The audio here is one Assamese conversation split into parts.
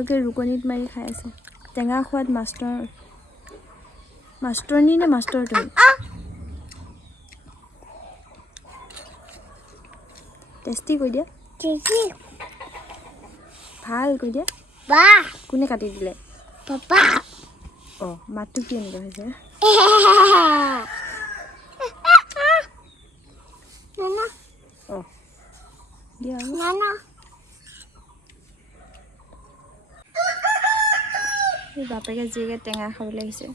ধুনীয়াকৈ ৰুকনিত মাৰি খাই আছে টেঙা খোৱাত মাষ্টৰনী নে মাষ্টৰ তুমি টেষ্টি কৈ দিয়া ভাল কৈ দিয়া বা কোনে কাটি দিলে পাপা অঁ মাতটো কি এনেকুৱা হৈছে নানা অঁ দিয়া নানা এই বাপেকে জীয়েকে টেঙা খাবলৈ আহিছে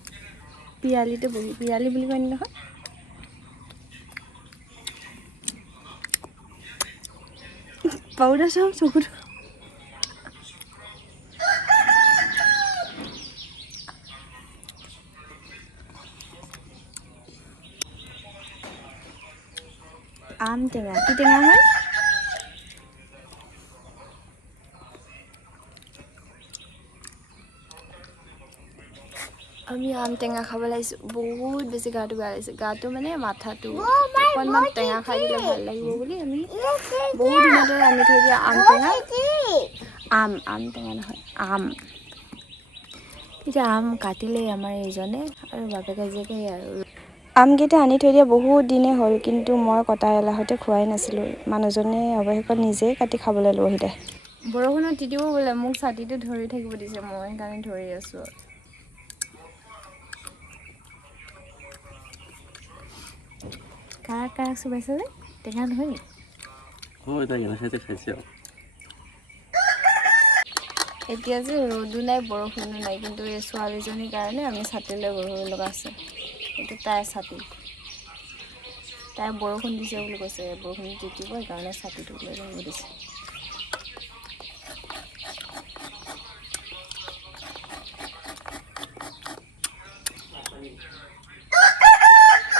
পিৰালিতে বহি পিৰালি বুলি কয় নহয় পাউডাৰ চাওঁ চকুটো আম টেঙা কি টেঙা হয় আমি আম টেঙা খাব লাগিছোঁ বহুত বেছি গাটো বেয়া লাগিছে গাটো মানে মাথাটো অকণমান টেঙা খাই দিলে ভাল লাগিব বুলি আমি বহুত দিনতে আনি থৈ দিয়া আম টেঙা আম টেঙা নহয় আম এতিয়া আম কাটিলেই আমাৰ এইজনে আৰু বাপেকে জীয়েকে আৰু আমকেইটা আনি থৈ দিয়া বহুত দিনেই হ'ল কিন্তু মই কটা এলাহতে খোৱাই নাছিলোঁ মানুহজনে অৱশেষত নিজেই কাটি খাবলৈ লওঁহিতে বৰষুণত তিতিব বোলে মোক ছাতিটো ধৰি থাকিব দিছে মই সেইকাৰণে ধৰি আছোঁ কাক চুবাইছে যে টেঙা নহয় নি এতিয়া যে ৰ'দো নাই বৰষুণো নাই কিন্তু এই ছোৱালীজনীৰ কাৰণে আমি ছাতি লৈ বহিব লগা আছে এইটো তাইৰ ছাতি তাই বৰষুণ দিছে বুলি কৈছে বৰষুণ তিতিব সেইকাৰণে ছাতিটো লৈ আহিব দিছে